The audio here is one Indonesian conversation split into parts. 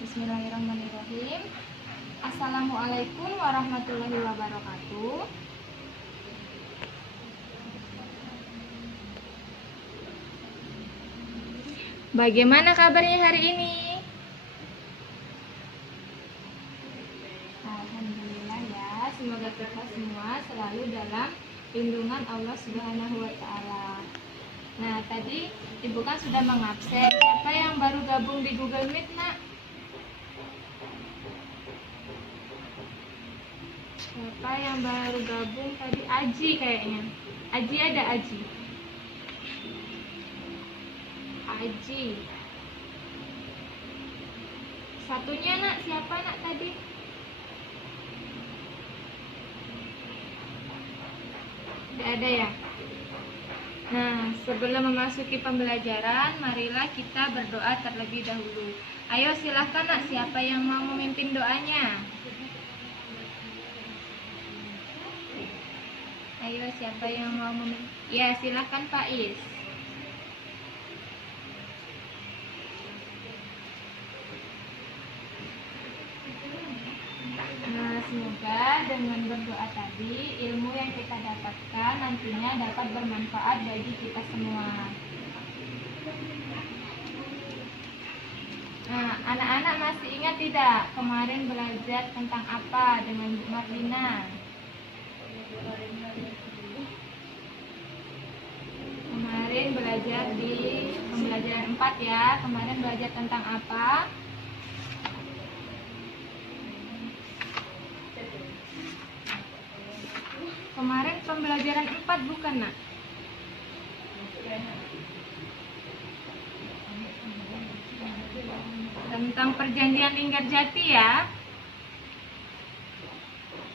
Bismillahirrahmanirrahim. Assalamualaikum warahmatullahi wabarakatuh. Bagaimana kabarnya hari ini? Alhamdulillah ya, semoga kita semua selalu dalam lindungan Allah Subhanahu wa Ta'ala. Nah, tadi Ibu kan sudah mengabsen. Siapa yang baru gabung di Google Meet, Nak? Siapa yang baru gabung tadi? Aji kayaknya. Aji ada Aji. Aji. Satunya Nak, siapa Nak tadi? Tidak ada ya? Nah, sebelum memasuki pembelajaran, marilah kita berdoa terlebih dahulu. Ayo silahkan Nak, siapa yang mau memimpin doanya? Ayo, siapa yang mau memimpin? Ya, silahkan Pak Is. Nah, semoga dengan berdoa tadi, ilmu yang kita dapatkan nantinya dapat bermanfaat bagi kita semua. Nah, anak-anak masih ingat tidak kemarin belajar tentang apa dengan Bu Marlina? Kemarin belajar di pembelajaran 4 ya. Kemarin belajar tentang apa? Kemarin pembelajaran 4 bukan Nak? Tentang perjanjian Linggarjati ya.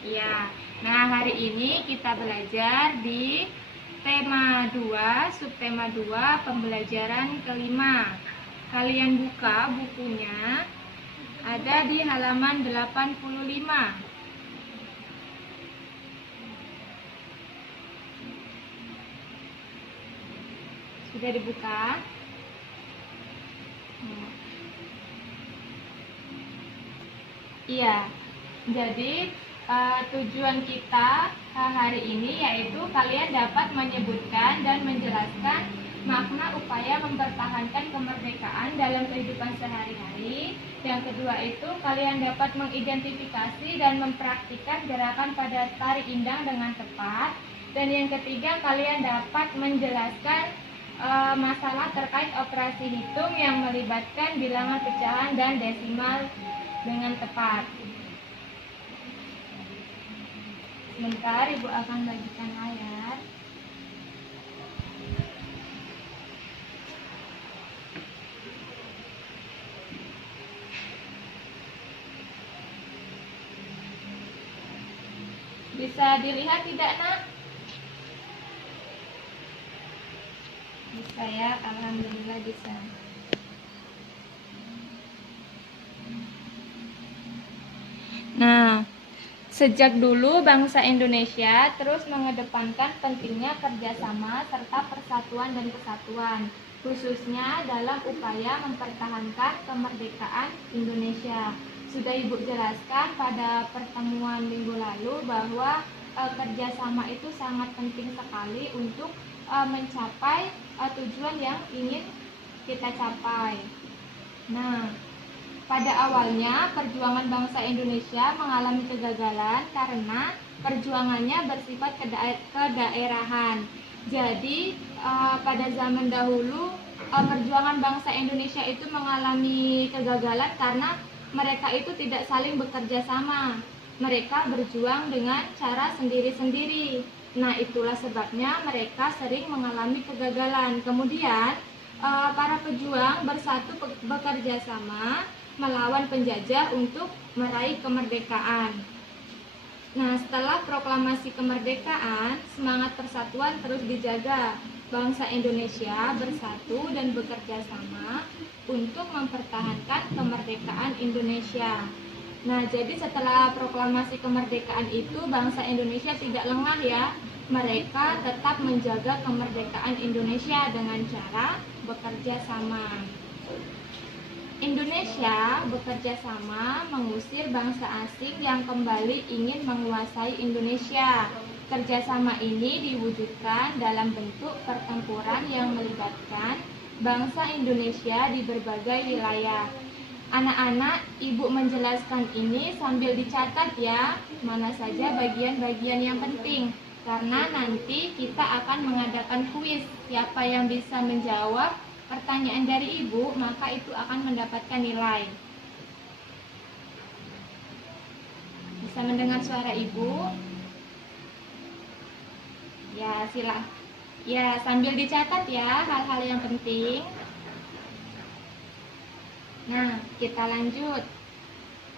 Iya. Nah, hari ini kita belajar di tema 2, subtema 2, pembelajaran kelima. Kalian buka bukunya, ada di halaman 85. Sudah dibuka? Iya. Jadi tujuan kita hari ini yaitu kalian dapat menyebutkan dan menjelaskan makna upaya mempertahankan kemerdekaan dalam kehidupan sehari-hari. Yang kedua itu kalian dapat mengidentifikasi dan mempraktikkan gerakan pada tari indang dengan tepat. Dan yang ketiga kalian dapat menjelaskan masalah terkait operasi hitung yang melibatkan bilangan pecahan dan desimal dengan tepat. Sebentar, Ibu akan bagikan layar. Bisa dilihat tidak, Nak? Bisa ya, alhamdulillah bisa. Nah, sejak dulu bangsa Indonesia terus mengedepankan pentingnya kerjasama serta persatuan dan kesatuan, khususnya dalam upaya mempertahankan kemerdekaan Indonesia. Sudah Ibu jelaskan pada pertemuan minggu lalu bahwa kerjasama itu sangat penting sekali untuk mencapai tujuan yang ingin kita capai. Nah, pada awalnya perjuangan bangsa Indonesia mengalami kegagalan karena perjuangannya bersifat kedaerahan. Jadi pada zaman dahulu perjuangan bangsa Indonesia itu mengalami kegagalan karena mereka itu tidak saling bekerja sama. Mereka berjuang dengan cara sendiri-sendiri. Nah, itulah sebabnya mereka sering mengalami kegagalan. Kemudian para pejuang bersatu bekerja sama melawan penjajah untuk meraih kemerdekaan. Nah, setelah proklamasi kemerdekaan, semangat persatuan terus dijaga. Bangsa Indonesia bersatu dan bekerja sama untuk mempertahankan kemerdekaan Indonesia. Nah, jadi setelah proklamasi kemerdekaan itu, bangsa Indonesia tidak lengah ya. Mereka tetap menjaga kemerdekaan Indonesia dengan cara bekerja sama. Indonesia bekerja sama mengusir bangsa asing yang kembali ingin menguasai Indonesia. Kerjasama ini diwujudkan dalam bentuk pertempuran yang melibatkan bangsa Indonesia di berbagai wilayah. Anak-anak, Ibu menjelaskan ini sambil dicatat ya, mana saja bagian-bagian yang penting. Karena nanti kita akan mengadakan kuis. Siapa yang bisa menjawab pertanyaan dari Ibu, maka itu akan mendapatkan nilai. Bisa mendengar suara Ibu? Ya, silakan. Ya, sambil dicatat ya hal-hal yang penting. Nah, kita lanjut.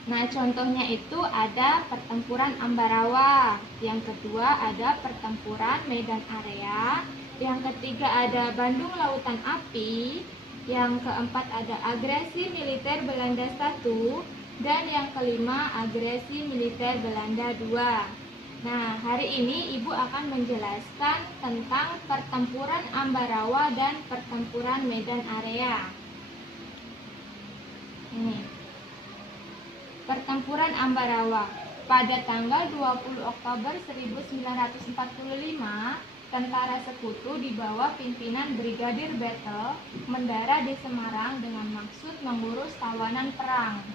Nah, contohnya itu ada pertempuran Ambarawa. Yang kedua ada pertempuran Medan Area. Yang ketiga ada Bandung Lautan Api. Yang keempat ada agresi militer Belanda 1. Dan yang kelima agresi militer Belanda 2. Nah, hari ini Ibu akan menjelaskan tentang pertempuran Ambarawa dan pertempuran Medan Area. Ini Pertempuran Ambarawa. Pada tanggal 20 Oktober 1945, tentara sekutu di bawah pimpinan Brigadir Battle mendarat di Semarang dengan maksud mengurus tawanan perang.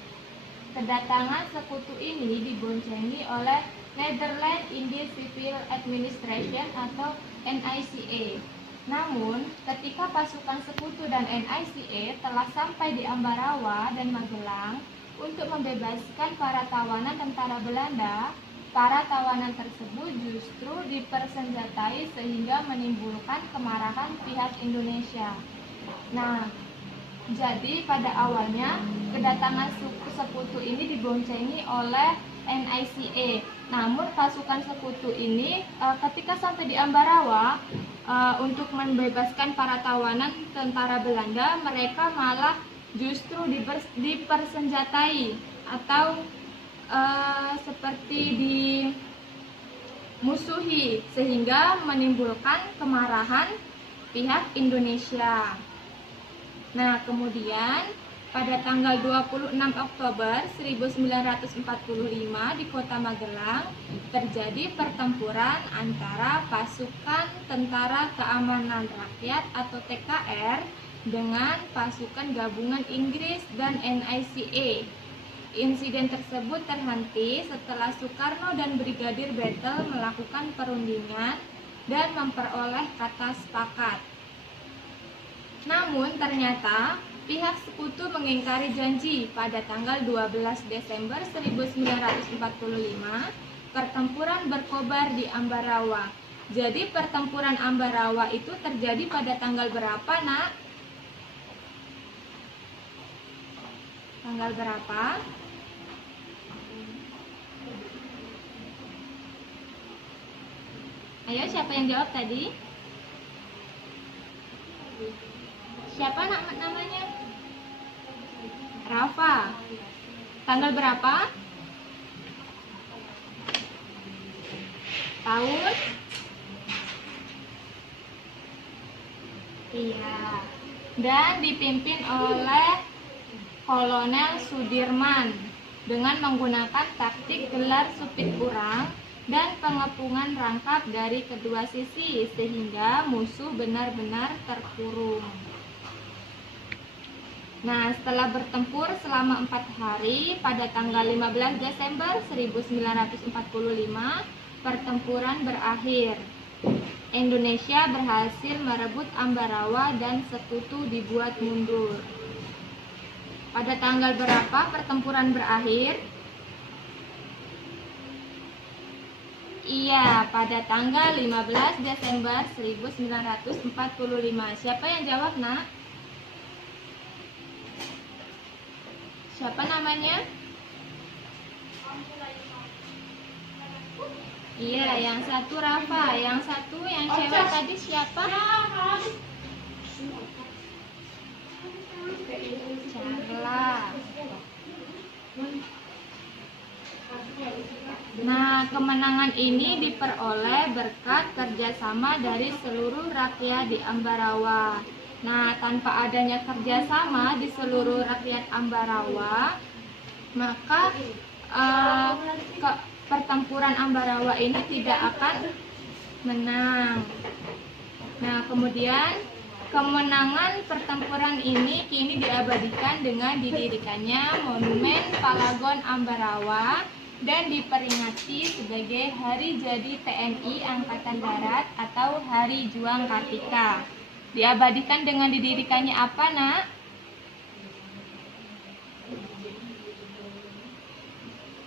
Kedatangan sekutu ini diboncengi oleh Netherlands Indian Civil Administration atau NICA. Namun, ketika pasukan sekutu dan NICA telah sampai di Ambarawa dan Magelang untuk membebaskan para tawanan tentara Belanda, para tawanan tersebut justru dipersenjatai sehingga menimbulkan kemarahan pihak Indonesia. Nah, jadi pada awalnya kedatangan sekutu ini diboncengi oleh NICA. Namun pasukan sekutu ini ketika sampai di Ambarawa untuk membebaskan para tawanan tentara Belanda, mereka malah justru dipersenjatai atau seperti dimusuhi sehingga menimbulkan kemarahan pihak Indonesia. Nah, kemudian pada tanggal 26 Oktober 1945 di Kota Magelang terjadi pertempuran antara pasukan Tentara Keamanan Rakyat atau TKR dengan pasukan gabungan Inggris dan NICA. Insiden tersebut terhenti setelah Soekarno dan Brigadir Battle melakukan perundingan dan memperoleh kata sepakat. Namun ternyata pihak sekutu mengingkari janji. Pada tanggal 12 Desember 1945, pertempuran berkobar di Ambarawa. Jadi pertempuran Ambarawa itu terjadi pada tanggal berapa, Nak? Tanggal berapa? Ayo, siapa yang jawab tadi? Siapa namanya? Rafa. Tanggal berapa? Tahun? Iya. Dan dipimpin oleh Kolonel Sudirman dengan menggunakan taktik gelar supit urang dan pengepungan rangkap dari kedua sisi sehingga musuh benar-benar terkurung. Nah, setelah bertempur selama 4 hari, pada tanggal 15 Desember 1945, pertempuran berakhir. Indonesia berhasil merebut Ambarawa dan sekutu dibuat mundur. Pada tanggal berapa pertempuran berakhir? Iya, pada tanggal 15 Desember 1945. Siapa yang jawab, Nak? Siapa namanya? Iya, yang satu Rafa, yang satu yang cewek tadi siapa? Carla. Nah, kemenangan ini diperoleh berkat kerjasama dari seluruh rakyat di Ambarawa. Nah, tanpa adanya kerjasama di seluruh rakyat Ambarawa, maka pertempuran Ambarawa ini tidak akan menang. Nah, kemudian kemenangan pertempuran ini kini diabadikan dengan didirikannya Monumen Palagon Ambarawa dan diperingati sebagai Hari Jadi TNI Angkatan Darat atau Hari Juang Kartika. Diabadikan dengan didirikannya apa, Nak?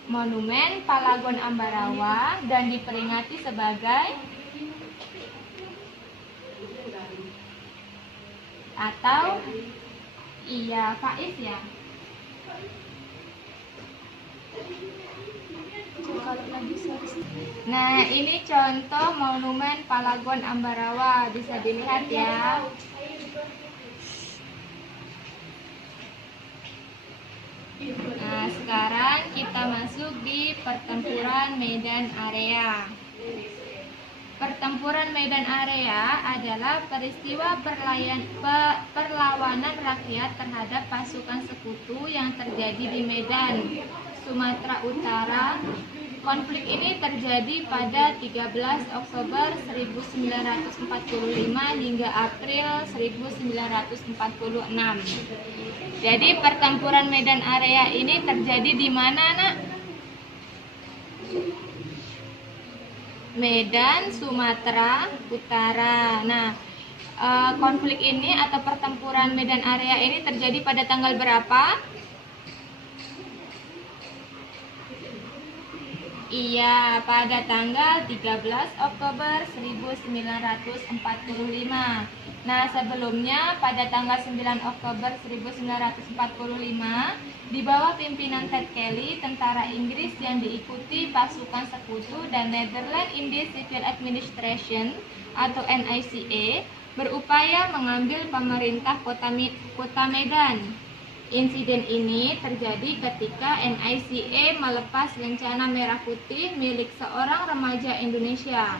Monumen Palagon Ambarawa dan diperingati sebagai atau iya Faiz ya. Nah, ini contoh Monumen Palagon Ambarawa, bisa dilihat ya. Nah, sekarang kita masuk di pertempuran Medan Area. Pertempuran Medan Area adalah peristiwa perlawanan rakyat terhadap pasukan sekutu yang terjadi di Medan, Sumatera Utara. Konflik ini terjadi pada 13 Oktober 1945 hingga April 1946. Jadi pertempuran Medan Area ini terjadi di mana, Nak? Medan, Sumatera Utara. Nah, konflik ini atau pertempuran Medan Area ini terjadi pada tanggal berapa? Iya, pada tanggal 13 Oktober 1945. Nah, sebelumnya pada tanggal 9 Oktober 1945, di bawah pimpinan Ted Kelly, tentara Inggris yang diikuti pasukan sekutu dan Netherlands Indies Civil Administration atau NICA berupaya mengambil pemerintah kota Medan. Insiden ini terjadi ketika NICA melepas lencana merah putih milik seorang remaja Indonesia.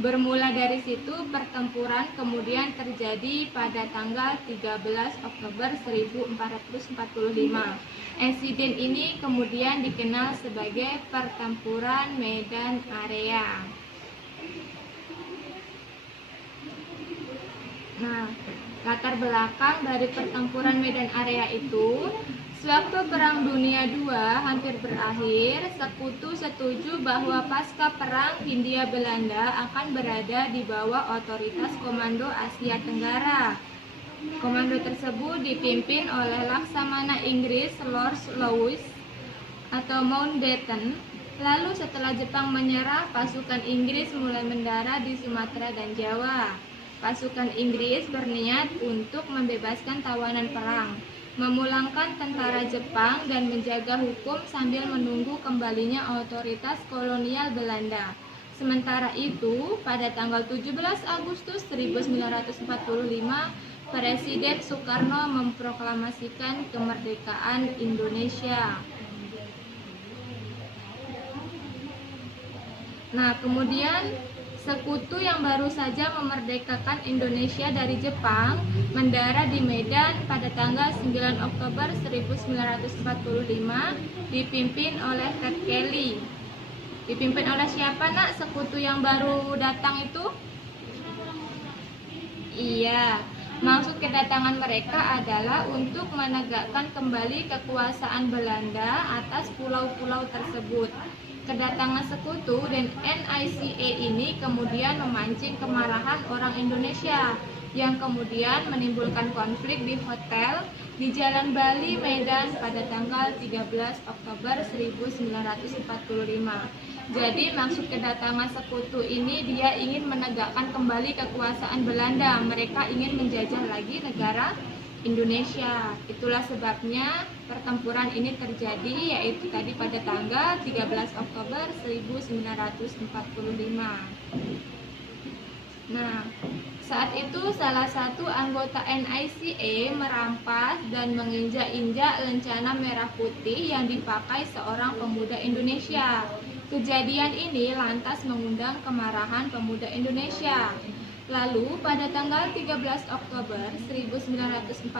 Bermula dari situ, pertempuran kemudian terjadi pada tanggal 13 Oktober 1445. Insiden ini kemudian dikenal sebagai pertempuran Medan Area. Nah, latar belakang dari pertempuran Medan Area itu, sewaktu Perang Dunia II hampir berakhir, Sekutu setuju bahwa pasca Perang Hindia Belanda akan berada di bawah otoritas Komando Asia Tenggara. Komando tersebut dipimpin oleh Laksamana Inggris Lord Louis atau Mountbatten. Lalu setelah Jepang menyerah, pasukan Inggris mulai mendarat di Sumatera dan Jawa. Pasukan Inggris berniat untuk membebaskan tawanan perang, memulangkan tentara Jepang, dan menjaga hukum sambil menunggu kembalinya otoritas kolonial Belanda. Sementara itu, pada tanggal 17 Agustus 1945, Presiden Soekarno memproklamasikan kemerdekaan Indonesia. Nah, kemudian Sekutu yang baru saja memerdekakan Indonesia dari Jepang mendarat di Medan pada tanggal 9 Oktober 1945 dipimpin oleh Ted Kelly. Dipimpin oleh siapa, Nak? Sekutu yang baru datang itu? Iya, maksud kedatangan mereka adalah untuk menegakkan kembali kekuasaan Belanda atas pulau-pulau tersebut. Kedatangan Sekutu dan NICA ini kemudian memancing kemarahan orang Indonesia yang kemudian menimbulkan konflik di hotel di Jalan Bali, Medan pada tanggal 13 Oktober 1945. Jadi maksud kedatangan Sekutu ini dia ingin menegakkan kembali kekuasaan Belanda. Mereka ingin menjajah lagi negara Indonesia. Itulah sebabnya pertempuran ini terjadi, yaitu tadi pada tanggal 13 Oktober 1945. Nah, saat itu salah satu anggota NICA merampas dan menginjak-injak lencana merah putih yang dipakai seorang pemuda Indonesia. Kejadian ini lantas mengundang kemarahan pemuda Indonesia. Lalu pada tanggal 13 Oktober 1945,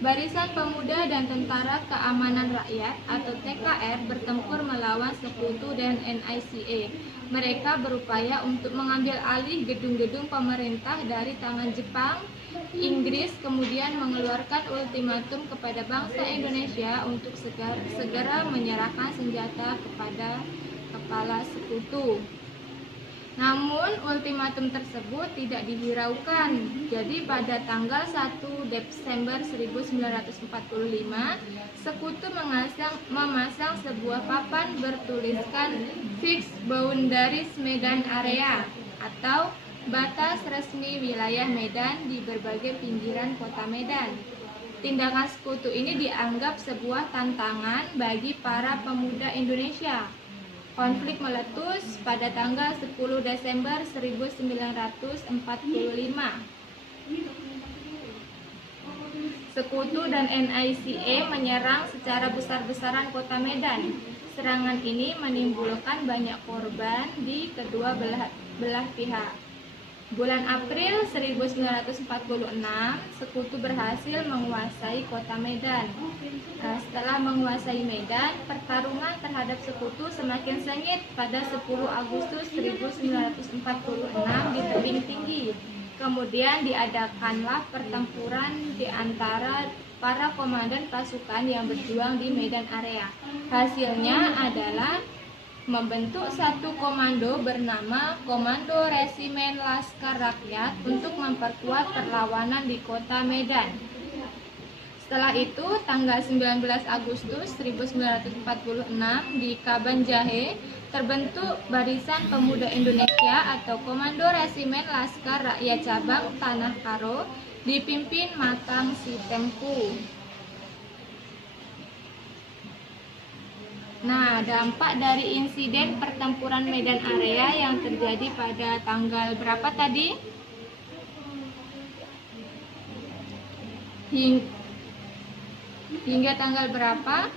Barisan Pemuda dan Tentara Keamanan Rakyat atau TKR bertempur melawan Sekutu dan NICA. Mereka berupaya untuk mengambil alih gedung-gedung pemerintah dari tangan Jepang. Inggris kemudian mengeluarkan ultimatum kepada bangsa Indonesia untuk segera menyerahkan senjata kepada kepala Sekutu. Namun ultimatum tersebut tidak dihiraukan. Jadi pada tanggal 1 Desember 1945, Sekutu memasang sebuah papan bertuliskan Fixed Boundaries Medan Area atau batas resmi wilayah Medan di berbagai pinggiran kota Medan. Tindakan Sekutu ini dianggap sebuah tantangan bagi para pemuda Indonesia. Konflik meletus pada tanggal 10 Desember 1945. Sekutu dan NICA menyerang secara besar-besaran kota Medan. Serangan ini menimbulkan banyak korban di kedua belah pihak. Bulan April 1946, Sekutu berhasil menguasai kota Medan. Nah, setelah menguasai Medan, pertarungan terhadap Sekutu semakin sengit pada 10 Agustus 1946 di Tebing Tinggi. Kemudian diadakanlah pertempuran di antara para komandan pasukan yang berjuang di Medan Area. Hasilnya adalah membentuk satu komando bernama Komando Resimen Laskar Rakyat untuk memperkuat perlawanan di kota Medan. Setelah itu, tanggal 19 Agustus 1946 di Kaban Jahe terbentuk Barisan Pemuda Indonesia atau Komando Resimen Laskar Rakyat Cabang Tanah Karo dipimpin Matang Sitempu. Nah, dampak dari insiden pertempuran Medan Area yang terjadi pada tanggal berapa tadi? Hingga tanggal berapa?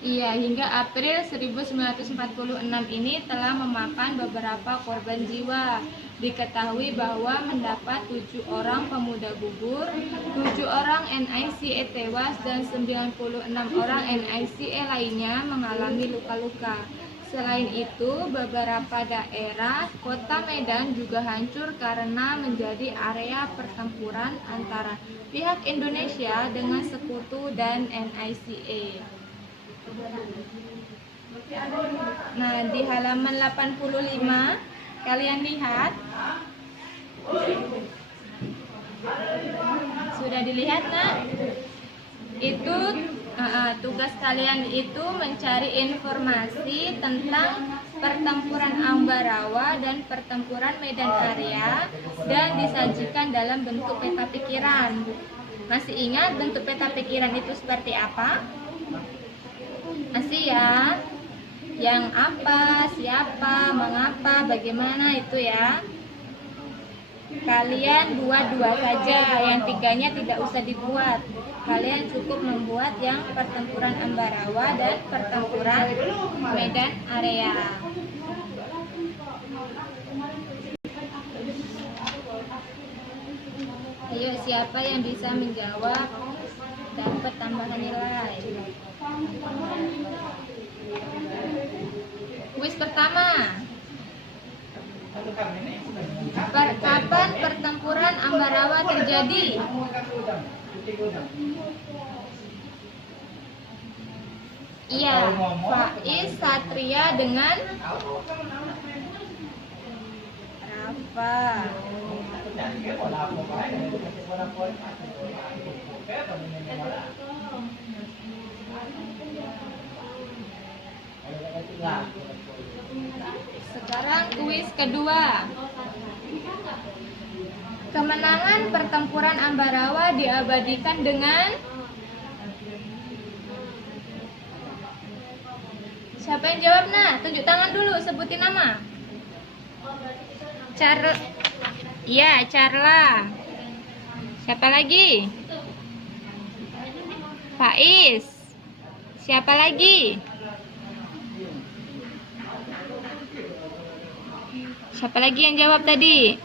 Iya, hingga April 1946 ini telah memakan beberapa korban jiwa. Diketahui bahwa mendapat 7 orang pemuda gugur, 7 orang NICA tewas, dan 96 orang NICA lainnya mengalami luka-luka. Selain itu, beberapa daerah kota Medan juga hancur karena menjadi area pertempuran antara pihak Indonesia dengan Sekutu dan NICA. Nah, di halaman 85 kalian lihat, sudah dilihat nak? Itu tugas kalian itu mencari informasi tentang pertempuran Ambarawa dan pertempuran Medan Area dan disajikan dalam bentuk peta pikiran. Masih ingat bentuk peta pikiran itu seperti apa? Masih ya? Yang apa, siapa, mengapa, bagaimana itu ya. Kalian dua-dua saja, yang tiganya tidak usah dibuat. Kalian cukup membuat yang pertempuran Ambarawa dan pertempuran Medan Area. Ayo, siapa yang bisa menjawab dapat tambahan nilai. Kuis pertama. Kapan pertempuran Ambarawa terjadi? Iya, Faiz Satria dengan Rafa. Sekarang kuis kedua. Kemenangan pertempuran Ambarawa diabadikan dengan siapa yang jawab nah? Tunjuk tangan dulu, sebutin nama. Carla. Siapa lagi? Faiz. Siapa lagi? Siapa lagi yang jawab tadi?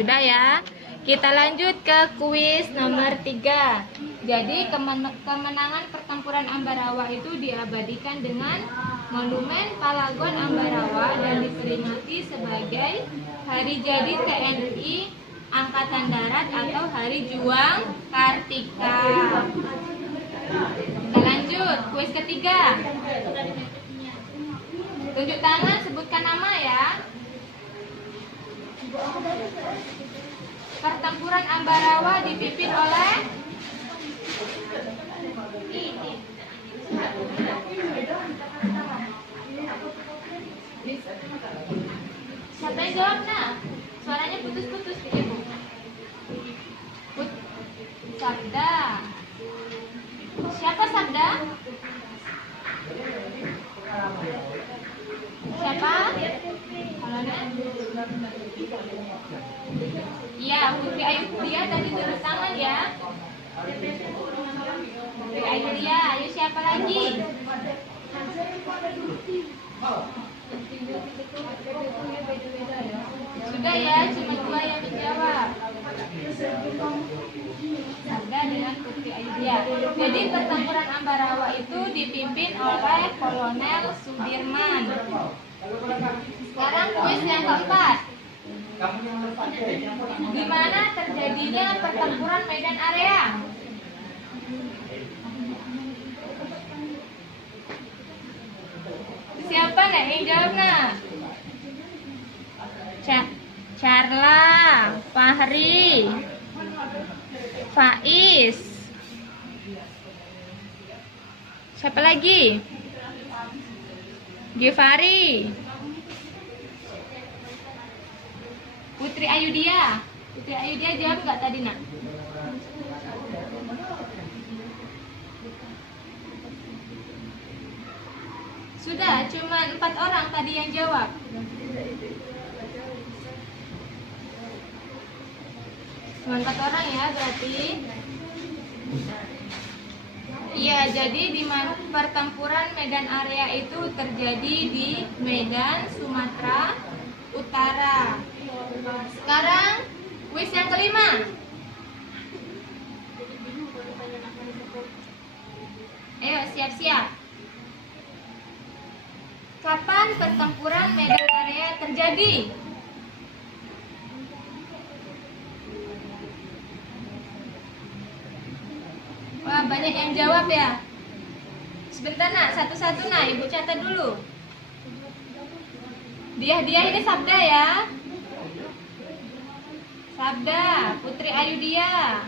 Sudah ya. Kita lanjut ke kuis nomor 3. Jadi kemenangan pertempuran Ambarawa itu diabadikan dengan Monumen Palagon Ambarawa dan diperingati sebagai Hari Jadi TNI Angkatan Darat atau Hari Juang Kartika. Kita lanjut, kuis ketiga. Tunjuk tangan, sebutkan nama ya. Pertempuran Ambarawa dipimpin oleh siapa yang jawab nak? Suaranya putus-putus Ibu. Sabda. Siapa Sabda? Siapa? Iya, Putri Ayu dia tadi turun tangan ya. Putri Ayu dia, ayo siapa lagi? Sudah ya, cuma 2 yang menjawab. Sabda dengan Putri Ayu dia. Jadi pertempuran Ambarawa itu dipimpin oleh Kolonel Sudirman. Sekarang kuis yang keempat. Di mana terjadinya pertempuran Medan Area? Siapa nih yang jawab nak? Carla, Fahri, Faiz. Siapa lagi? Givari. Putri Ayudia. Putri Ayudia jawab nggak tadi nak? Sudah, cuma 4 orang tadi yang jawab. Cuma 4 orang ya berarti. Iya, jadi di pertempuran Medan Area itu terjadi di Medan, Sumatera Utara. Sekarang kuis yang kelima. Ayo siap-siap. Kapan pertempuran Medan Area terjadi? Wah, banyak yang jawab ya. Sebentar nak, satu-satu nak, Ibu catat dulu. Dia ini Sabda ya. Sabda, Putri Ayudia,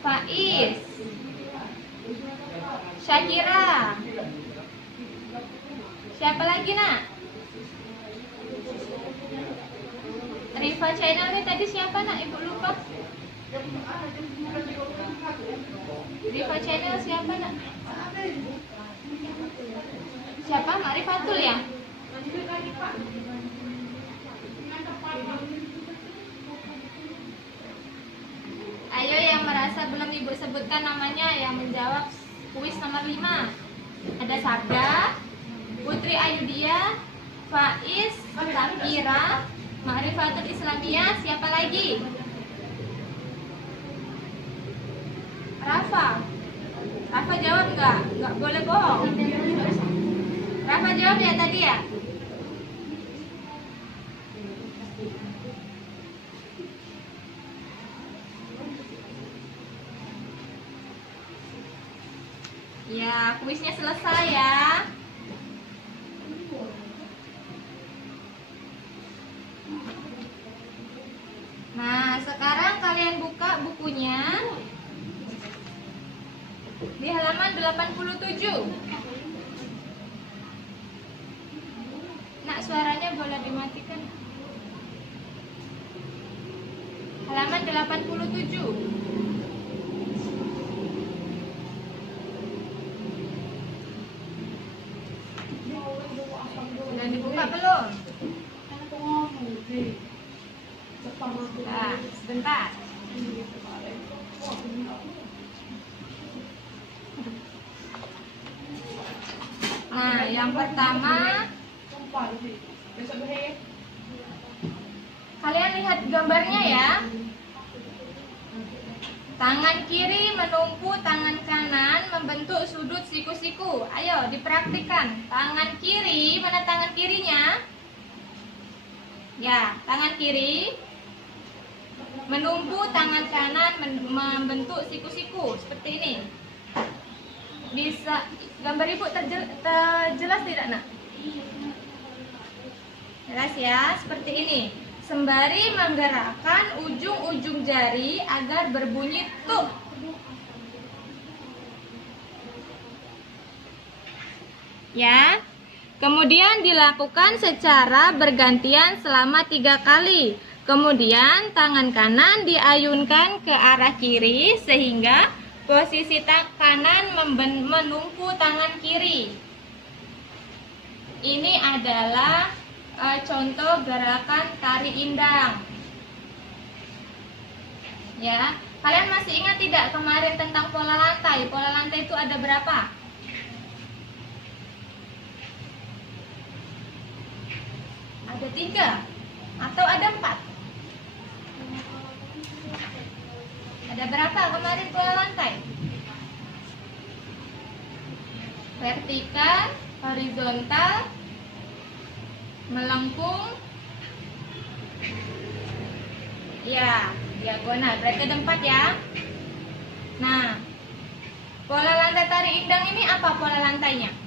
Faiz, Syakira. Siapa lagi nak? Riva Channel ini tadi siapa nak? Ibu lupa. Riva Channel siapa nak? Siapa? Marifatul ya? Ayo yang merasa belum Ibu sebutkan namanya yang menjawab kuis nomor 5. Ada Sabda, Putri Ayudia, Faiz, Syakira, Marifatul Islamiyah, siapa lagi? Rafa jawab nggak? Nggak boleh bohong. Rafa jawab ya tadi ya? Ya, kuisnya selesai ya. Nah, sekarang kalian buka bukunya di halaman 87. Nak, suaranya boleh dimatikan. Halaman 87. Sudah dibuka belum? Nah, sebentar. Nah, yang pertama, kalian lihat gambarnya ya. Tangan kiri menumpu tangan kanan membentuk sudut siku-siku. Ayo dipraktikkan. Tangan kiri, mana tangan kirinya? Ya, tangan kiri menumpu tangan kanan membentuk siku-siku seperti ini. Bisa gambar ibu terjelas tidak nak? Jelas ya, seperti ini. Sembari menggerakkan ujung-ujung jari agar berbunyi tuk. Ya. Kemudian dilakukan secara bergantian selama 3 kali. Kemudian tangan kanan diayunkan ke arah kiri sehingga posisi kanan menumpu tangan kiri. Ini adalah contoh gerakan tari indang. Ya, kalian masih ingat tidak kemarin tentang pola lantai? Pola lantai itu ada berapa? Ada 3 atau ada 4? Ada berapa kemarin pola lantai? Vertikal, horizontal, melengkung, ya, diagonal. Berarti ada 4 ya. Nah, pola lantai tari indang ini apa pola lantainya?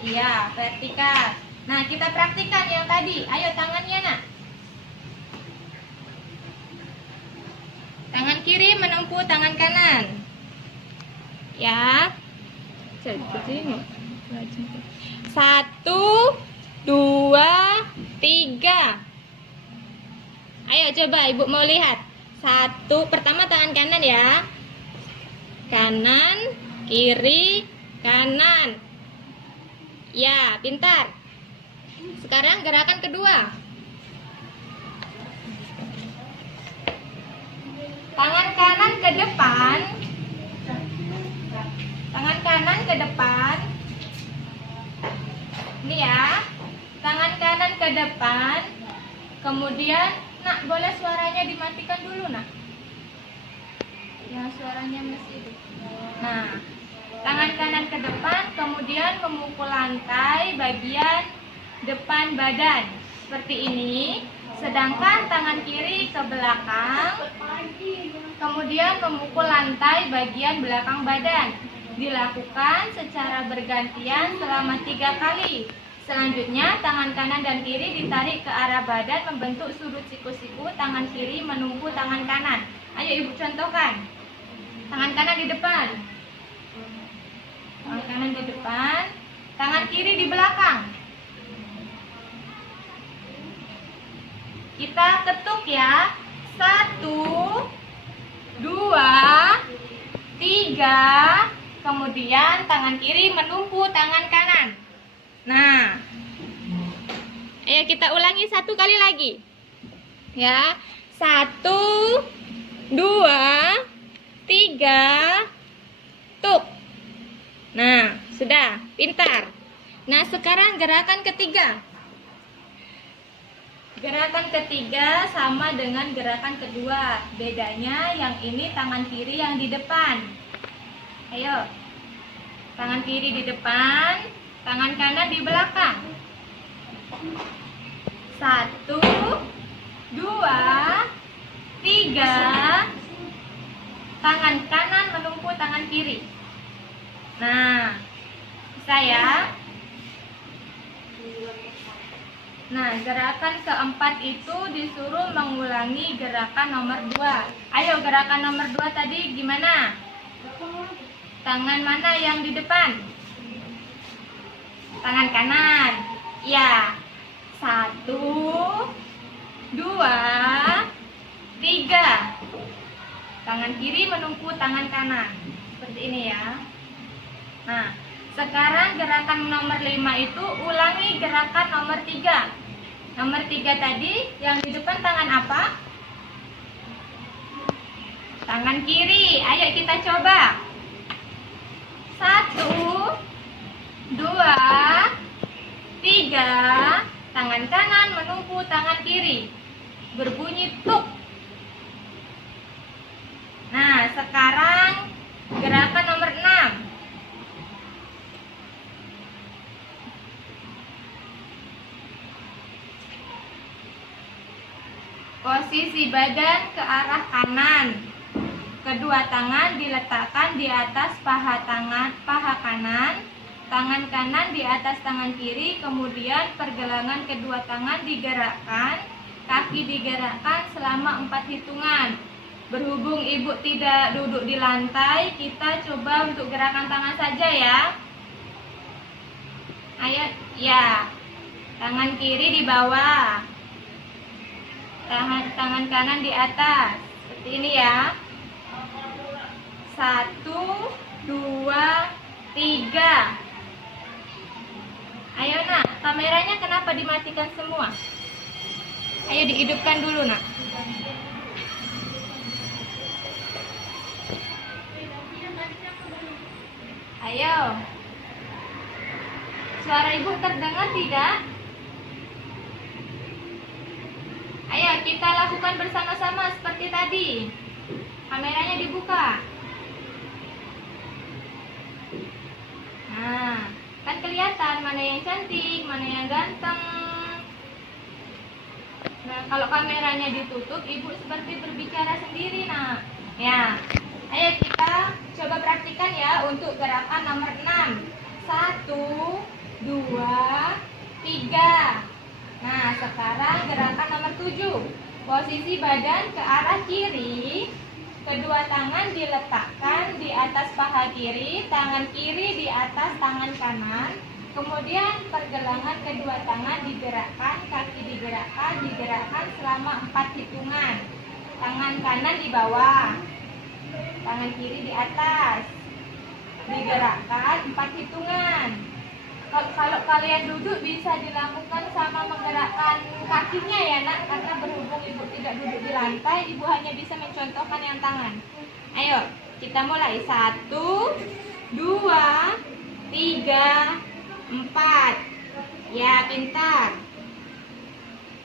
Iya, vertikal. Nah, kita praktikkan yang tadi. Ayo tangannya nak. Tangan kiri menumpu tangan kanan. Ya. 1, 2, 3. Ayo coba ibu mau lihat. 1, pertama tangan kanan ya. Kanan, kiri, kanan. Ya, pintar. Sekarang gerakan kedua. Tangan kanan ke depan. Tangan kanan ke depan. Ini ya. Tangan kanan ke depan. Kemudian, nak boleh suaranya dimatikan dulu nak. Ya, suaranya masih itu. Nah, tangan kanan ke depan, kemudian memukul lantai bagian depan badan seperti ini. Sedangkan tangan kiri ke belakang, kemudian memukul lantai bagian belakang badan. Dilakukan secara bergantian selama 3 kali. Selanjutnya, tangan kanan dan kiri ditarik ke arah badan membentuk sudut siku-siku. Tangan kiri menumpu tangan kanan. Ayo ibu contohkan. Tangan kanan di depan. Tangan kanan di depan. Tangan kiri di belakang. Kita ketuk ya. 1, 2, 3. Kemudian tangan kiri menumpu tangan kanan. Nah, ayo kita ulangi 1 kali lagi. Ya, 1, 2, 3, tuk. Nah, sudah, pintar. Nah, sekarang gerakan ketiga. Gerakan ketiga sama dengan gerakan kedua. Bedanya yang ini tangan kiri yang di depan. Ayo. Tangan kiri di depan, tangan kanan di belakang. 1, 2, 3. Tangan kanan menumpu tangan kiri. Nah, bisa ya? Nah, gerakan keempat itu disuruh mengulangi gerakan nomor 2. Ayo, gerakan nomor 2 tadi gimana? Tangan mana yang di depan? Tangan kanan. Ya. 1, 2, 3. Tangan kiri menumpu tangan kanan. Seperti ini ya. Nah, sekarang gerakan nomor 5 itu ulangi gerakan nomor 3. Nomor 3 tadi yang di depan tangan apa? Tangan kiri. Ayo kita coba. 1, 2, 3. Tangan kanan menumpu tangan kiri. Berbunyi tuk. Nah, sekarang gerakan nomor 6. Posisi badan ke arah kanan. Kedua tangan diletakkan di atas paha kanan. Tangan kanan di atas tangan kiri. Kemudian pergelangan kedua tangan digerakkan. Kaki digerakkan selama 4 hitungan. Berhubung ibu tidak duduk di lantai, kita coba untuk gerakan tangan saja ya. Ayo, ya. Tangan kiri di bawah. Tangan kanan di atas. Seperti ini ya. 1, 2, 3. Ayo nak, kameranya kenapa dimatikan semua? Ayo dihidupkan dulu nak. Ayo. Suara ibu terdengar tidak? Ayo kita lakukan bersama-sama seperti tadi. Kameranya dibuka. Nah, kan kelihatan mana yang cantik, mana yang ganteng. Nah, kalau kameranya ditutup, ibu seperti berbicara sendiri nak. Ya. Ayo kita coba praktikan ya untuk gerakan nomor 6. 1, 2, 3. Nah, sekarang gerakan nomor 7. Posisi badan ke arah kiri. Kedua tangan diletakkan di atas paha kiri, tangan kiri di atas tangan kanan. Kemudian pergelangan kedua tangan digerakkan, kaki digerakkan selama 4 hitungan. Tangan kanan di bawah. Tangan kiri di atas. Digerakkan 4 hitungan. Kalau kalian duduk bisa dilakukan sama menggerakkan kakinya ya nak. Karena berhubung ibu tidak duduk di lantai, ibu hanya bisa mencontohkan yang tangan. Ayo kita mulai. 1, 2, 3, 4. Ya pintar.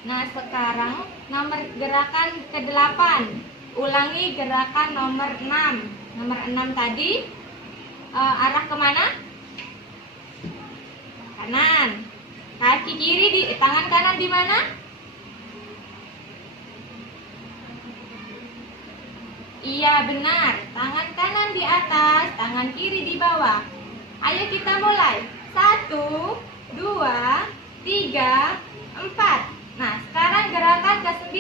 Nah sekarang nomor gerakan ke-8. Ulangi gerakan nomor 6. Nomor 6 tadi arah kemana? Kanan. Kaki kiri tangan kanan di mana? Iya benar. Tangan kanan di atas, tangan kiri di bawah. Ayo kita mulai. 1, 2, 3, 4. Nah sekarang gerakan ke-9.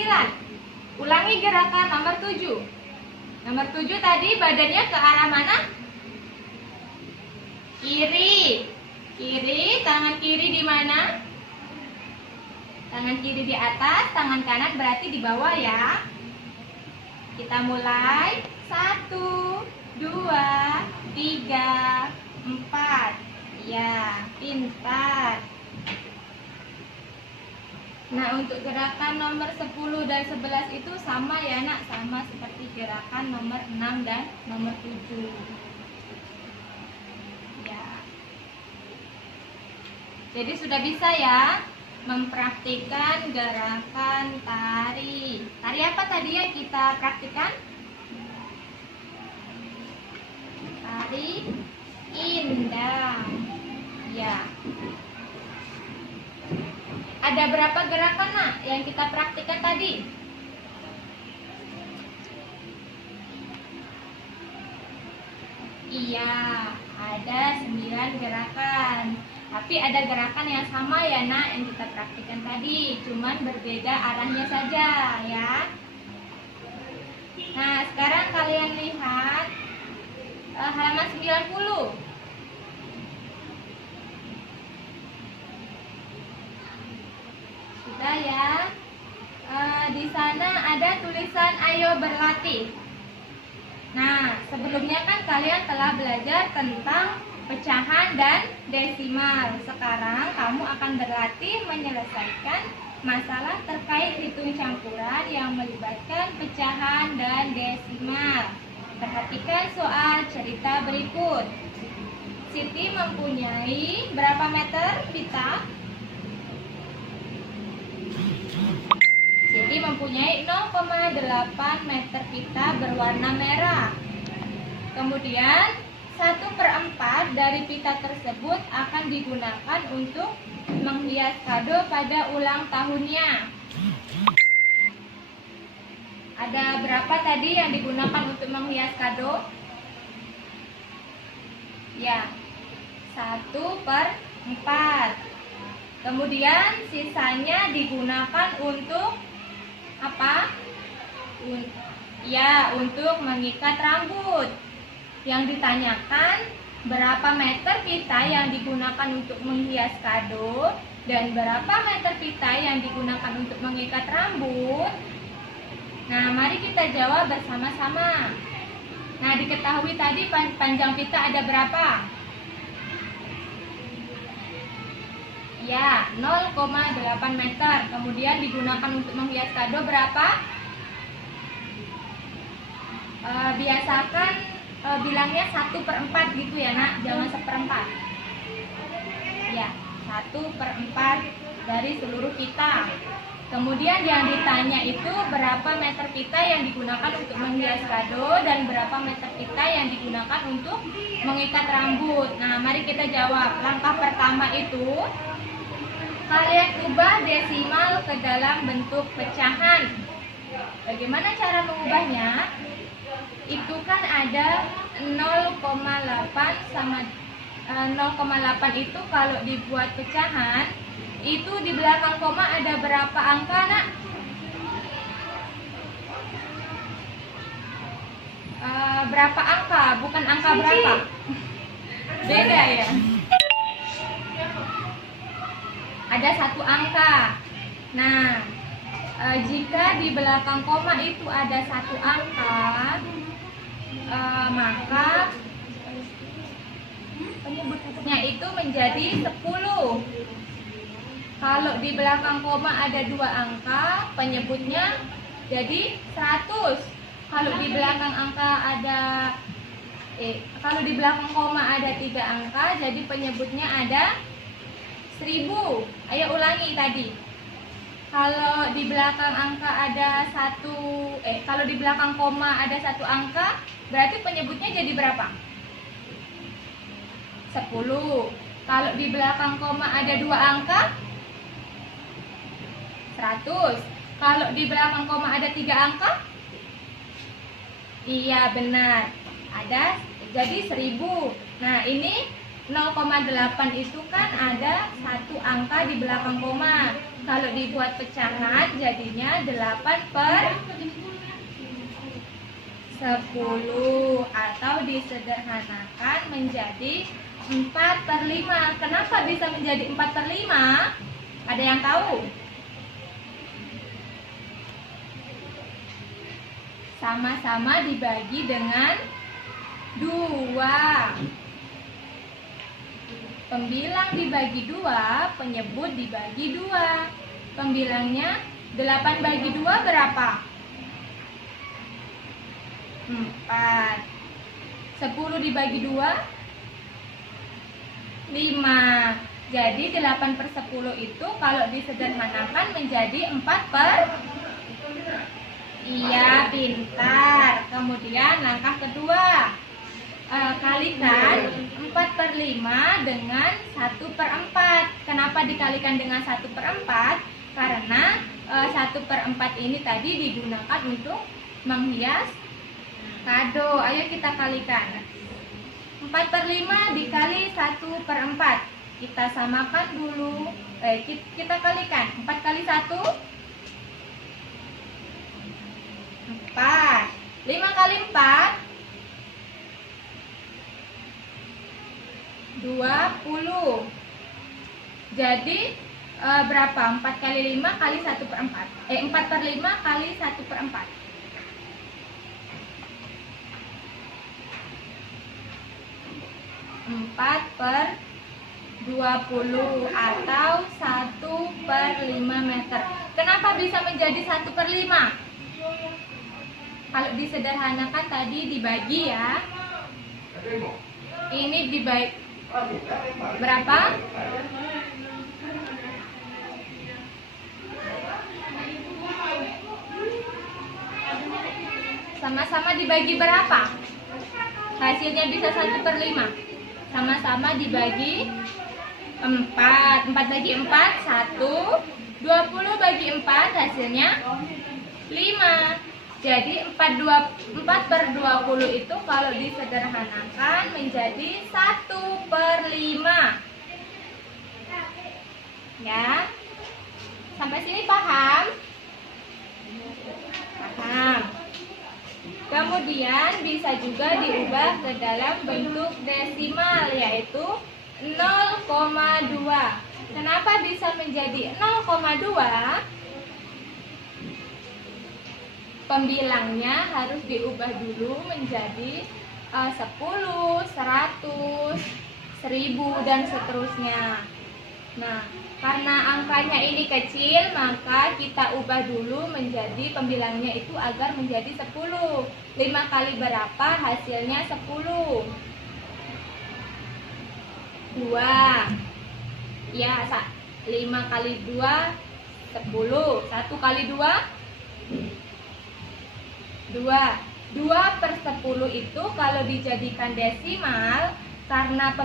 Ulangi gerakan nomor 7. Nomor 7 tadi badannya ke arah mana? Kiri. Kiri, tangan kiri di mana? Tangan kiri di atas, tangan kanan berarti di bawah ya. Kita mulai. 1, 2, 3, 4. Ya, pintar. Nah, untuk gerakan nomor 10 dan 11 itu sama ya nak, sama seperti gerakan nomor 6 dan nomor 7. Ya. Jadi sudah bisa ya mempraktikkan gerakan tari. Tari apa tadi yang kita praktikkan? Tari indang. Ya. Ada berapa gerakan nak yang kita praktikkan tadi? Iya, ada 9 gerakan. Tapi ada gerakan yang sama ya nak yang kita praktikkan tadi, cuman berbeda arahnya saja ya. Nah, sekarang kalian lihat halaman 90. Sudah ya. Di sana ada tulisan ayo berlatih. Nah, sebelumnya kan kalian telah belajar tentang pecahan dan desimal. Sekarang kamu akan berlatih menyelesaikan masalah terkait hitung campuran yang melibatkan pecahan dan desimal. Perhatikan soal cerita berikut. Siti mempunyai berapa meter pita? Siti mempunyai 0,8 meter pita berwarna merah. Kemudian 1/4 dari pita tersebut akan digunakan untuk menghias kado pada ulang tahunnya. Ada berapa tadi yang digunakan untuk menghias kado? Ya, 1/4. Kemudian sisanya digunakan untuk apa? Untuk mengikat rambut. Yang ditanyakan berapa meter pita yang digunakan untuk menghias kado dan berapa meter pita yang digunakan untuk mengikat rambut. Nah, mari kita jawab bersama-sama. Nah, diketahui tadi panjang pita ada berapa? Ya, 0,8 meter. Kemudian digunakan untuk menghias kado berapa? Biasakan bilangnya 1/4 gitu ya nak, jangan 1/4. Ya, 1/4 dari seluruh pita. Kemudian yang ditanya itu berapa meter pita yang digunakan untuk menghias kado dan berapa meter pita yang digunakan untuk mengikat rambut. Nah, mari kita jawab. Langkah pertama itu, kalian ubah desimal ke dalam bentuk pecahan. Bagaimana cara mengubahnya? Itu kan ada 0,8 sama 0,8 itu kalau dibuat pecahan, itu di belakang koma ada berapa angka nak? Berapa angka? Bukan angka berapa? Beda ya? Ada 1 angka. Nah, jika di belakang koma itu ada 1 angka, maka penyebutnya itu menjadi 10. Kalau di belakang koma ada 2 angka, penyebutnya jadi 100. Kalau di belakang koma ada 3 angka, jadi penyebutnya ada 1000. Ayo ulangi tadi. Kalau di belakang kalau di belakang koma ada 1 angka, berarti penyebutnya jadi berapa? 10. Kalau di belakang koma ada 2 angka, 100. Kalau di belakang koma ada 3 angka? Iya, benar. Ada jadi 1000. Nah, ini 0,8 itu kan ada 1 angka di belakang koma. Kalau dibuat pecahan jadinya 8/10 atau disederhanakan menjadi 4/5. Kenapa bisa menjadi 4/5? Ada yang tahu? Sama-sama dibagi dengan 2. Pembilang dibagi 2, penyebut dibagi 2. Pembilangnya 8 bagi 2 berapa? 4. 10 dibagi 2, 5. Jadi 8/10 itu kalau disederhanakan menjadi 4 Iya, pintar. Kemudian langkah kedua, kalikan 4/5 dengan 1/4. Kenapa dikalikan dengan 1/4? Karena 1/4 ini tadi digunakan untuk menghias kado. Ayo kita kalikan. 4/5 dikali 1/4. Kita samakan dulu. Kita kalikan. 4 kali 1 4. 5 kali 4 20. Jadi berapa? 4 kali 5 kali 1/4. 4/5 kali 1/4. 4/20 atau 1/5 meter. Kenapa bisa menjadi 1/5? Kalau disederhanakan tadi dibagi ya. Ini dibagi Berapa? Sama-sama dibagi berapa? Hasilnya bisa 1/5. Sama-sama dibagi 4. 4 bagi 4, 1. 20 bagi 4, hasilnya 5. Jadi 4/20 itu kalau disederhanakan menjadi 1/5. Ya. Sampai sini paham? Paham. Kemudian bisa juga diubah ke dalam bentuk desimal, yaitu 0,2. Kenapa bisa menjadi 0,2? Pembilangnya harus diubah dulu menjadi 10, 100, 1000, dan seterusnya. Nah, karena angkanya ini kecil, maka kita ubah dulu menjadi pembilangnya itu agar menjadi 10. 5 kali berapa? Hasilnya 10. 2. Ya, 5 kali 2, 10. 1 kali 2, 2. 2/10 itu kalau dijadikan desimal, karena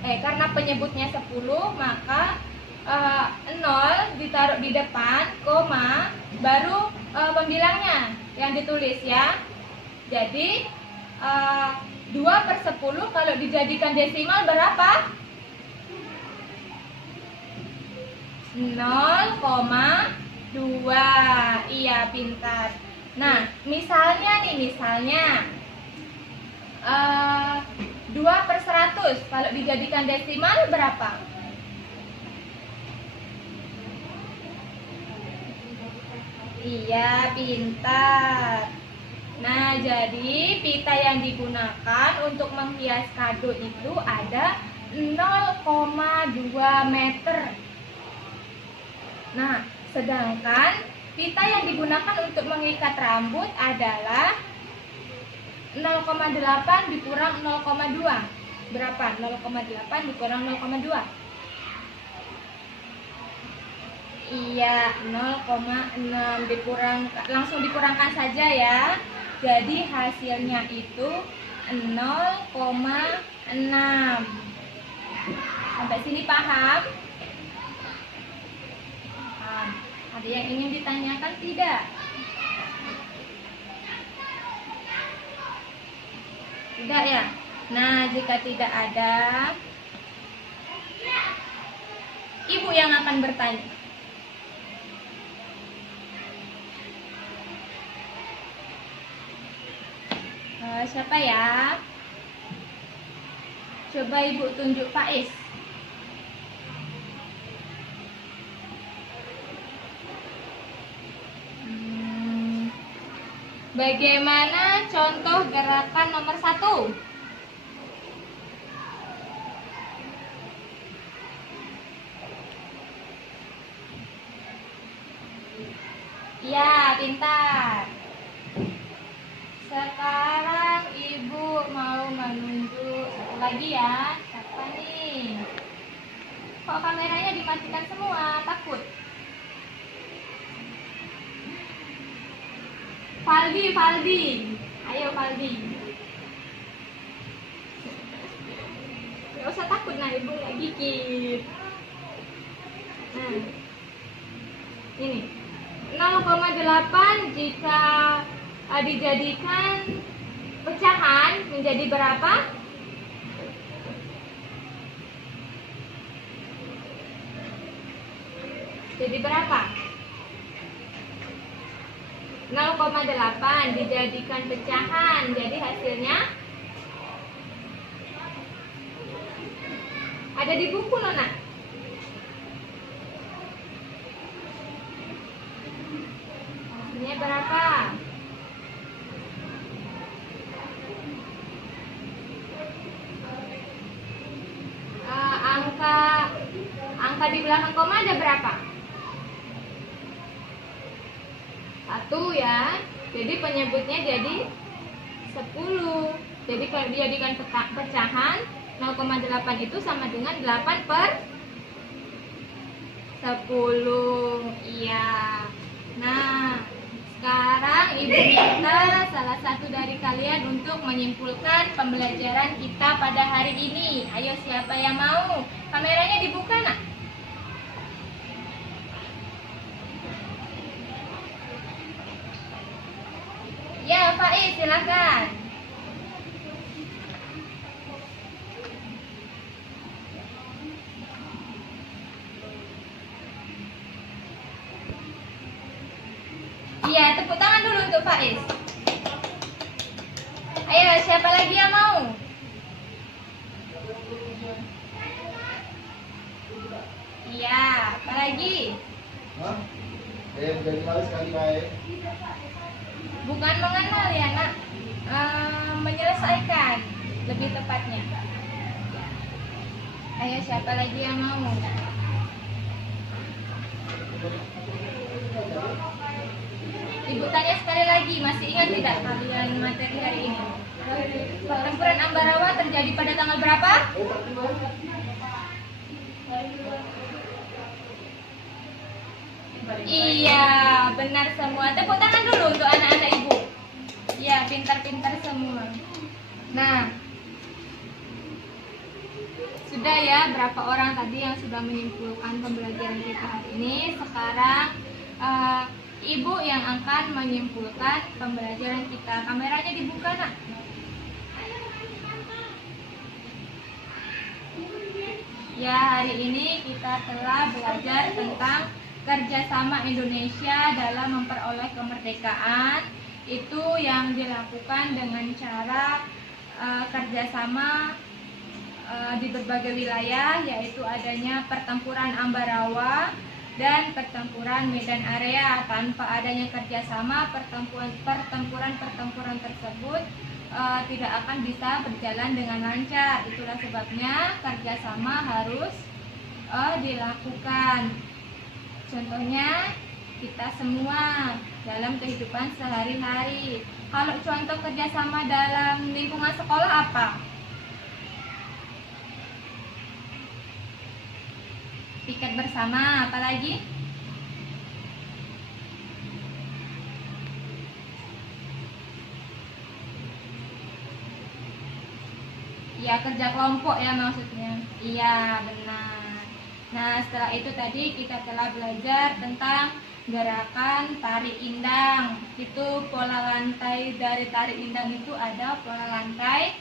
karena penyebutnya 10, maka 0 ditaruh di depan, koma, baru pembilangnya yang ditulis ya. Jadi 2/10 kalau dijadikan desimal berapa? 0,2. Iya, pintar. Nah, misalnya 2/100 kalau dijadikan desimal berapa? Iya, pintar. Nah, jadi pita yang digunakan untuk menghias kado itu ada 0,2 meter. Nah, sedangkan pita yang digunakan untuk mengikat rambut adalah 0,8 dikurang 0,2. Berapa? 0,8 dikurang 0,2. Iya, 0,6 langsung dikurangkan saja ya. Jadi hasilnya itu 0,6. Sampai sini paham? Ada yang ingin ditanyakan tidak? Tidak ya? Nah, jika tidak ada, Ibu yang akan bertanya. Siapa ya? Coba Ibu tunjuk Faiz. Bagaimana contoh gerakan nomor 1? Ya, pintar. Sekarang Ibu mau menunjuk satu lagi ya. Siapa nih? Kok kameranya dimatikan semua? Takut? Faldi. Ayo Faldi. Gak usah takut, nah Ibu nggak gigit. Nah, ini 0,8 jika dijadikan pecahan menjadi berapa? Jadi berapa? 0,8 dijadikan pecahan, jadi hasilnya ada di buku loh nak. Hasilnya berapa? Angka di belakang koma ada berapa? 1 ya. Jadi penyebutnya jadi 10. Jadi kalau dijadikan pecahan 0,8 itu sama dengan 8/10. Iya. Nah, sekarang Ibu minta salah satu dari kalian untuk menyimpulkan pembelajaran kita pada hari ini. Ayo, siapa yang mau? Kameranya dibuka, nak? Ya, Faiz, silakan. Iya, tepuk tangan dulu untuk Faiz. Ayo, siapa lagi yang mau? Iya, apa lagi? Hah? Menjadi malas sekali baik. Bukan mengenal ya, nak. Menyelesaikan, lebih tepatnya. Ayo, siapa lagi yang mau? Ibu tanya sekali lagi, masih ingat tidak kalian materi hari ini? Pertempuran Ambarawa terjadi pada tanggal berapa? Iya, benar semua. Tepuk tangan dulu untuk anak-anak ibu. Iya, pintar-pintar semua. Nah, sudah ya, berapa orang tadi yang sudah menyimpulkan pembelajaran kita hari ini. Sekarang ibu yang akan menyimpulkan pembelajaran kita. Kameranya dibuka, nak. Ya, hari ini kita telah belajar tentang kerjasama Indonesia dalam memperoleh kemerdekaan. Itu yang dilakukan dengan cara kerjasama di berbagai wilayah, yaitu adanya pertempuran Ambarawa dan pertempuran Medan Area. Tanpa adanya kerjasama, pertempuran tersebut tidak akan bisa berjalan dengan lancar. Itulah sebabnya kerjasama harus dilakukan. Contohnya kita semua dalam kehidupan sehari-hari. Kalau contoh kerjasama dalam lingkungan sekolah apa? Piket bersama, apalagi? Ya, kerja kelompok ya maksudnya. Iya, benar. Nah, setelah itu tadi kita telah belajar tentang gerakan tarik indang. Itu pola lantai dari tarik indang itu ada pola lantai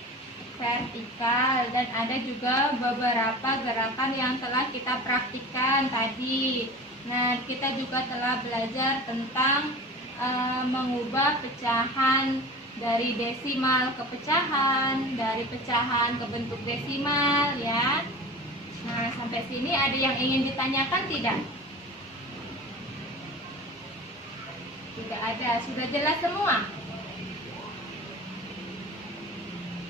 vertikal dan ada juga beberapa gerakan yang telah kita praktikkan tadi. Nah, kita juga telah belajar tentang mengubah pecahan dari desimal ke pecahan, dari pecahan ke bentuk desimal ya. Nah, sampai sini ada yang ingin ditanyakan tidak? Tidak ada, sudah jelas semua?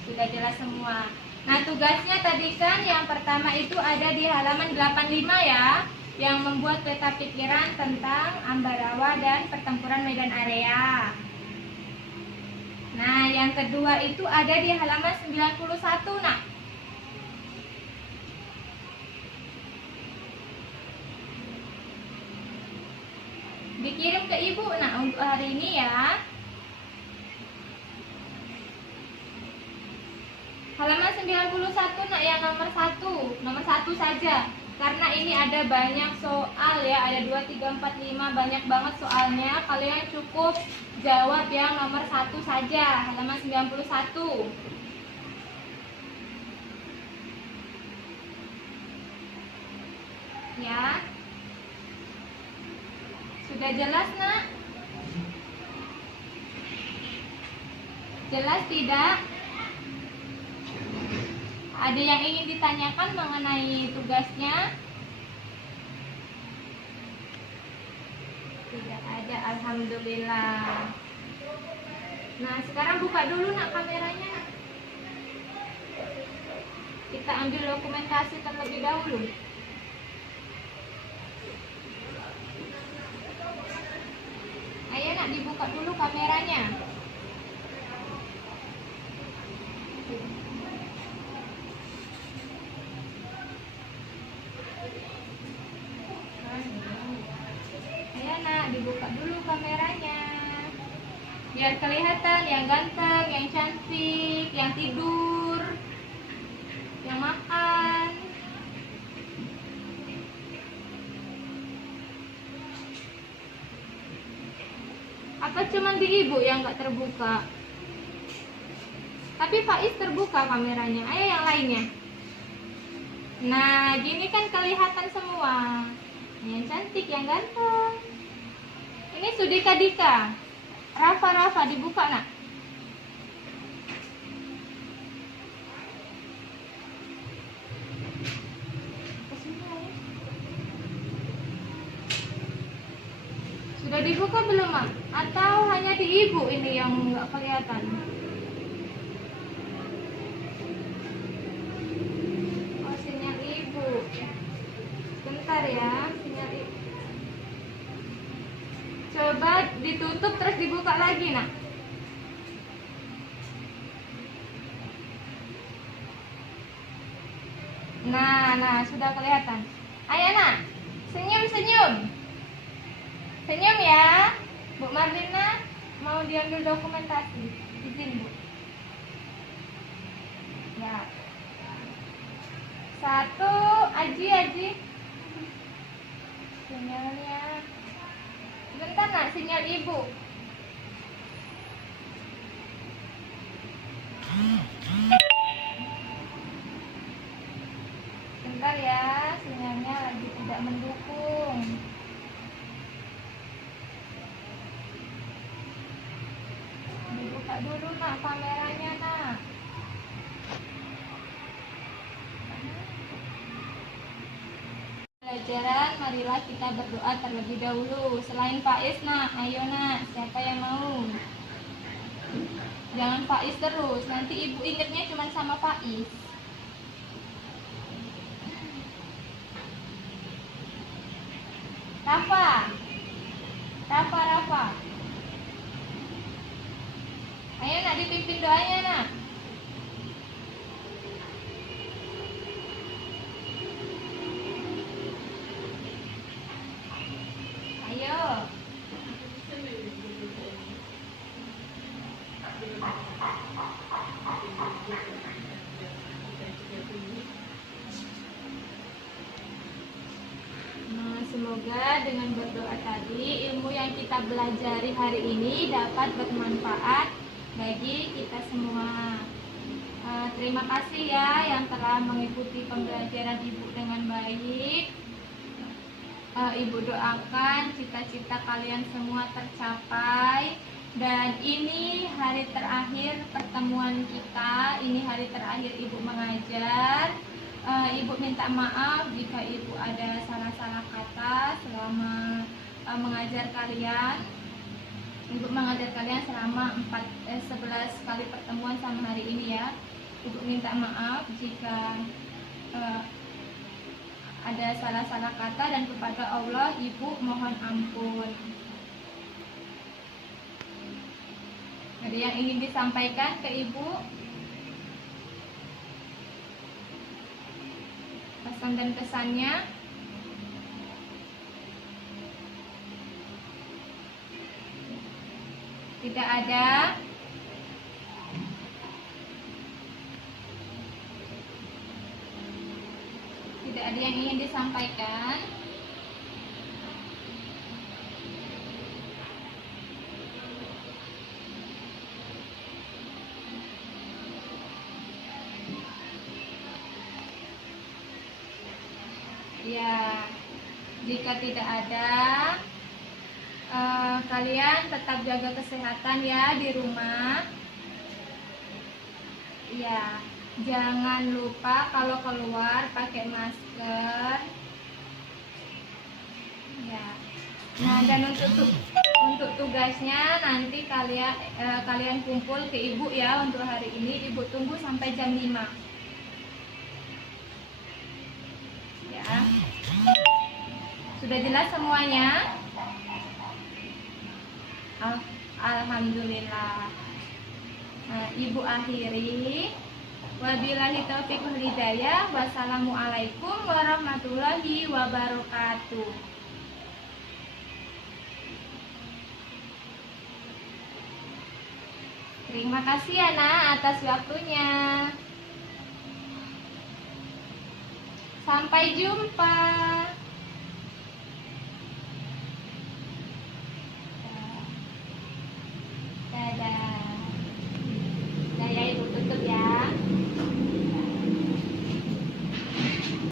Sudah jelas semua. Nah, tugasnya tadi kan yang pertama itu ada di halaman 85 ya, yang membuat peta pikiran tentang Ambarawa dan pertempuran Medan Area. Nah, yang kedua itu ada di halaman 91, nak. Dikirim ke ibu, nak, untuk hari ini ya. Halaman 91, nak, yang nomor 1 saja. Karena ini ada banyak soal ya, ada 2, 3, 4, 5, banyak banget soalnya. Kalian cukup jawab yang nomor 1 saja, halaman 91. Ya. Sudah jelas, nak? Jelas tidak? Ada yang ingin ditanyakan mengenai tugasnya? Tidak ada, alhamdulillah. Nah, sekarang buka dulu, nak, kameranya. Kita ambil dokumentasi terlebih dahulu. Ayo, nak, dibuka dulu kameranya. kameranya. Biar kelihatan yang ganteng, yang cantik, yang tidur, yang makan. Apa cuman di ibu yang nggak terbuka? Tapi Faiz terbuka kameranya. Ayo yang lainnya. Nah, gini kan kelihatan semua. Yang cantik, yang ganteng. Ini Sudika Dika. Rafa dibuka nak. Sudah dibuka belum, Mak? Atau hanya di ibu ini yang nggak kelihatan? Oh, sinyal ibu. Bentar ya, sinyal ibu. Coba ditutup terus dibuka lagi, nak. Nah, sudah kelihatan. Ayo, nak. Senyum. Senyum ya. Bu Marlina mau diambil dokumentasi. Izin, Bu. Ya. 1, Aji. Sinyalnya. Bentar nak, sinyal ibu. Bentar ya, sinyalnya lagi tidak mendukung. Dibuka dulu nak kameranya nak. Pelajaran, marilah kita berdoa terlebih dahulu. Selain Faiz nak, ayo nak, siapa yang mau? Jangan Faiz terus, nanti ibu ingetnya cuma sama Faiz. Rafa. Ayo nak, dipimpin doanya nak. Ayo. Nah, semoga dengan berdoa tadi ilmu yang kita belajari hari ini dapat bermanfaat bagi kita semua. Terima kasih ya yang telah mengikuti pembelajaran Ibu dengan baik. Ibu doakan cita-cita kalian semua tercapai. Dan ini hari terakhir pertemuan kita. Ini hari terakhir Ibu mengajar. Ibu minta maaf jika Ibu ada salah-salah kata selama mengajar kalian. Ibu mengajar kalian selama 11 kali pertemuan sama hari ini ya. Ibu minta maaf jika ada salah-salah kata, dan kepada Allah Ibu mohon ampun. Ada yang ingin disampaikan ke Ibu? Pesan dan kesannya? Tidak ada. Tidak ada yang ingin disampaikan. Ya, jika tidak ada, kalian tetap jaga kesehatan ya di rumah. Ya, jangan lupa kalau keluar pakai masker. Ya. Nah, dan untuk tugasnya nanti kalian kumpul ke Ibu ya untuk hari ini. Ibu tunggu sampai jam 5. Ya. Sudah jelas semuanya? Alhamdulillah. Nah, Ibu akhiri. Wabillahi taufiq wal hidayah. Wassalamualaikum warahmatullahi wabarakatuh. Terima kasih ya nak atas waktunya. Sampai jumpa.